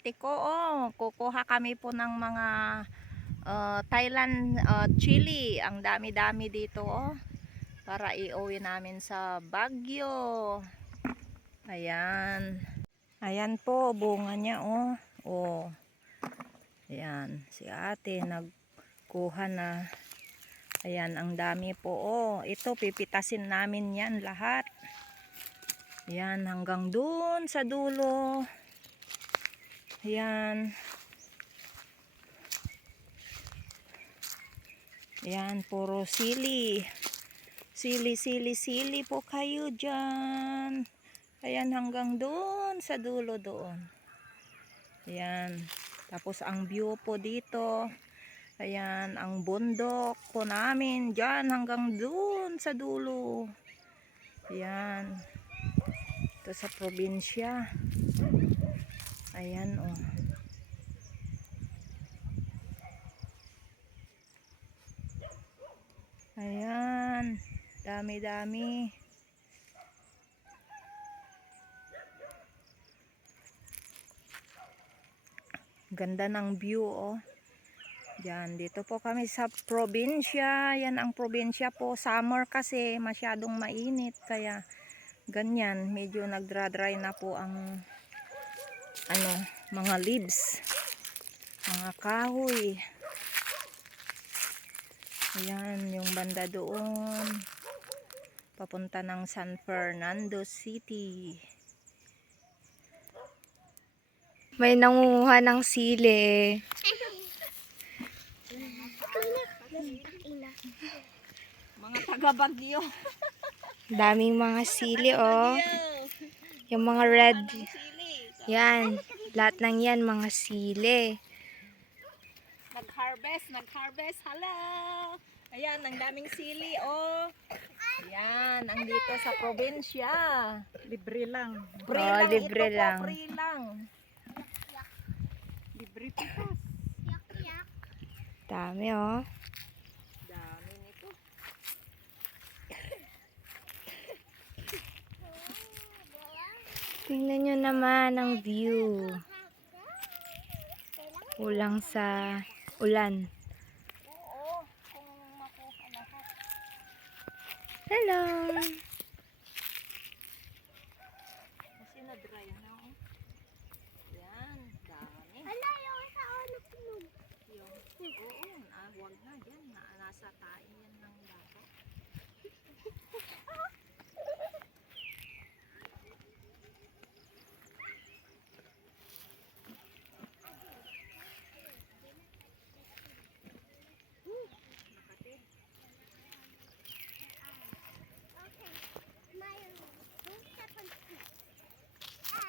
ate ko. Oh, kukuha kami po ng mga Thailand chili. Ang dami-dami dito oh. Para iuwi namin sa Baguio. Ayan. Ayan po, bunga niya oh. Oh. Ayan, si ate nagkuha na. Ayan, ang dami po oh. Ito, pipitasin namin yan lahat. Ayan, hanggang dun sa dulo. Ayan. Ayan, puro sili. Sili po kayo dyan. Ayan, hanggang doon sa dulo doon. Ayan. Tapos ang view po dito. Ayan, ang bundok po namin dyan hanggang doon sa dulo. Ayan. Ito sa probinsya. Ayan oh. Ayan. Dami-dami. Ganda ng view oh. Yan, dito po kami sa probinsya. Yan ang probinsya po. Summer kasi masyadong mainit. Kaya ganyan, medyo nagdra-dry na po ang mga leaves. Mga kahoy. Ayan, yung banda doon. Papunta ng San Fernando City. May nangunguha ng sili. Mga taga Baguio. Daming mga sili oh. Yung mga red. Yan. Lahat ng yan mga sili. Nag-harvest. Hello! Ayan, ang daming sili oh. Ayan, ang dito sa probinsya. Libre lang. Libre lang. Free lang. Libre pitas. Dami oh. Dami nito. Tingnan nyo naman ang view. Kulang sa ulan. Oo, kung makuha lahat. Hello! Kasi na-dry na oh. Yan, dami. Hala, yung sa ano punog. Oo, huwag na yan. Nasa tain yan ng dapat.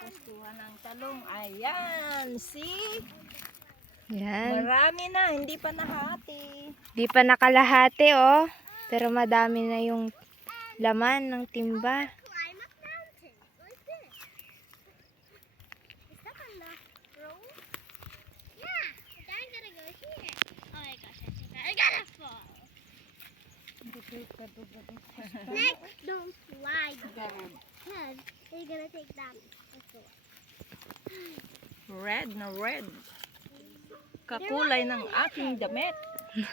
Tapos kuha ng talong. Ayan, see? Yan. Marami na, hindi pa nahati. Di pa nakalahati oh. Pero madami na yung laman ng timba. Climb a mountain like this. Is that on the road? Yeah, but I'm gonna go here. Oh my gosh, I gotta fall. Next, don't slide. Because you're gonna take damage. Let's go. Red na red. Kakulay ng aking damit. Come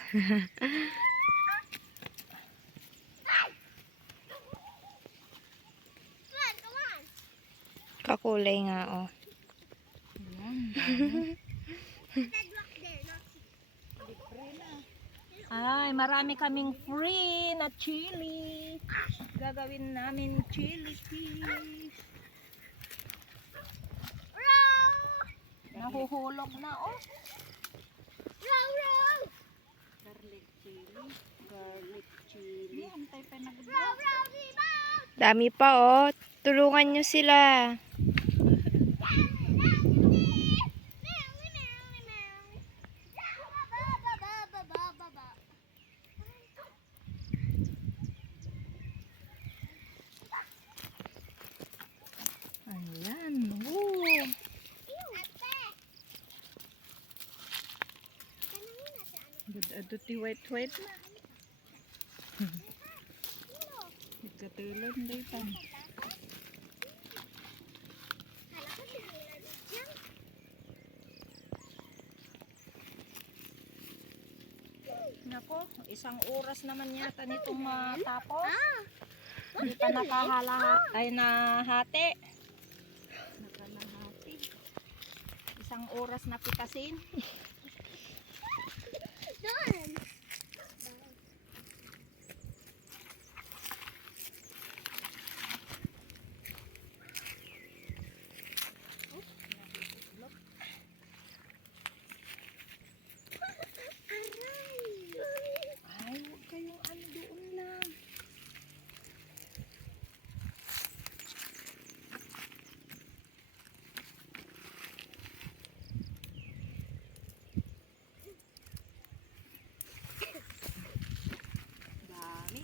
on. Kakulay nga oh. That rock there, not Ay, marami kaming free na chili. Gagawin namin chili fish. row. Nahuhulog na oh. Row. Garlic chili. Antay pa Row, rebound. Dami pa oh. Tulungan nyo sila. Ayan. Woo. Aduti white na. Ikatulad dito. Nako, 1 oras naman yata nitong matapos. Hindi pa nahati. Nakalahati. 1 oras na pitasin. Doon. Ay, huwag kayong ano doon lang.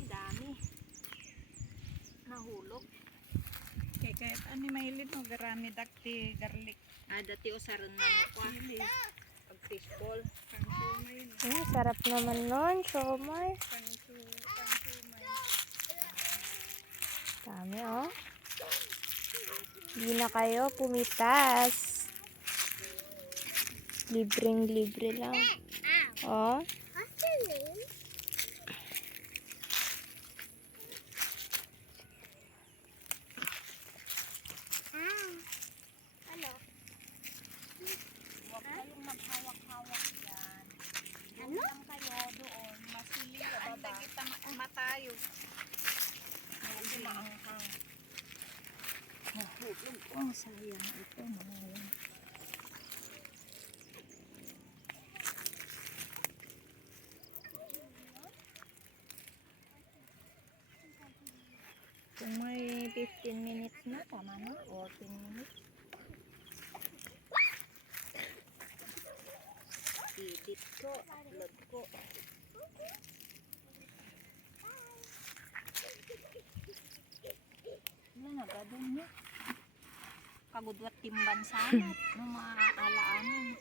Dami. Nahulog. Kaya kahit ano mailid mo, garami dakti, garlic. Dati o saron na mo pa. Pag fishball. Sarap naman nun, siomay. Dami, oh. Hindi na kayo pumitas. Libreng-libre lang. Oh. What's your name? Ano? Huwag kayong maghawak-hawak yan. Ano? Doon lang kayo doon. Masili sa Ang baba. dagita matayo. Kasi maanghang. Nahulog. Oh, sayang ito. Sayang. Kung may 15 minutes na, tama na. Or 10 minutes. Edit ko. Upload ko. Ano na gagawin niya? Kagudwat timban sana. Nung maaalaanin.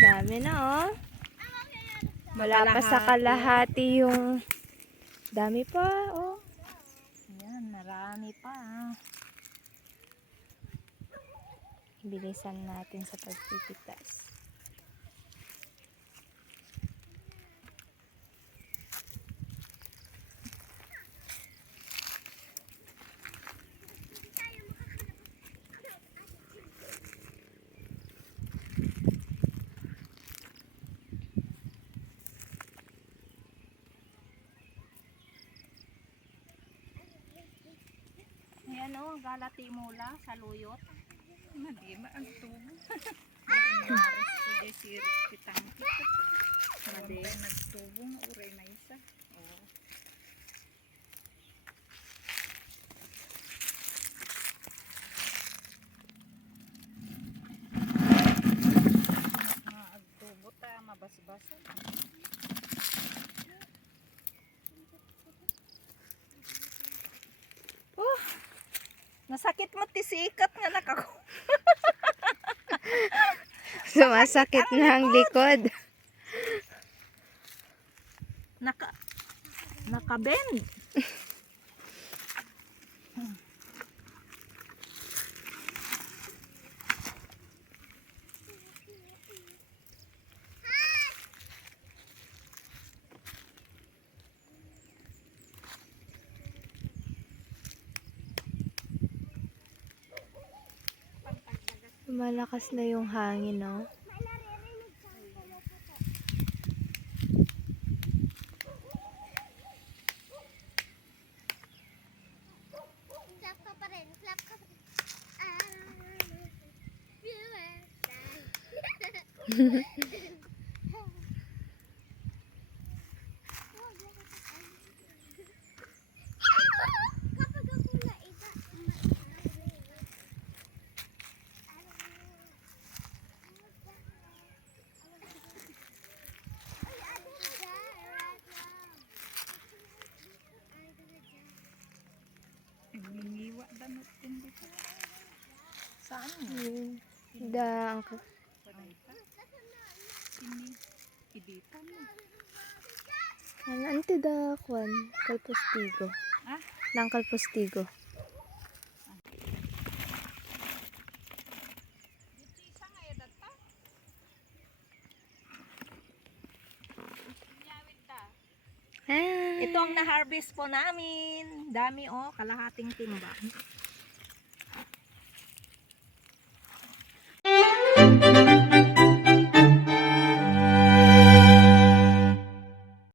Dami na, oh. Wala pa sa kalahati yung... Dami pa, oh. Ayan, marami pa. Bilisan natin sa pagpipitas. Ayan o, galati mula sa luyot. Hindi ang tubo. Maris ko desir kitang kita. Hindi nagtubo nga uray na isa. Oo. Agtubo ta mabasbasa. Nasakit mo tisikat nga nakako. Sumasakit na ang likod. Nakabend. Malakas na yung hangin, no? Clap ka pa rin. Clap ka pa rin. Kapag ako na isa. Nagningiwa danot din dito. Saan? Da, Padita. Ini idita mo. ano, ante da, kwan, kalpostigo. Ah? Nang kalpostigo. Ito ang na-harvest po namin. Dami oh, kalahating timba.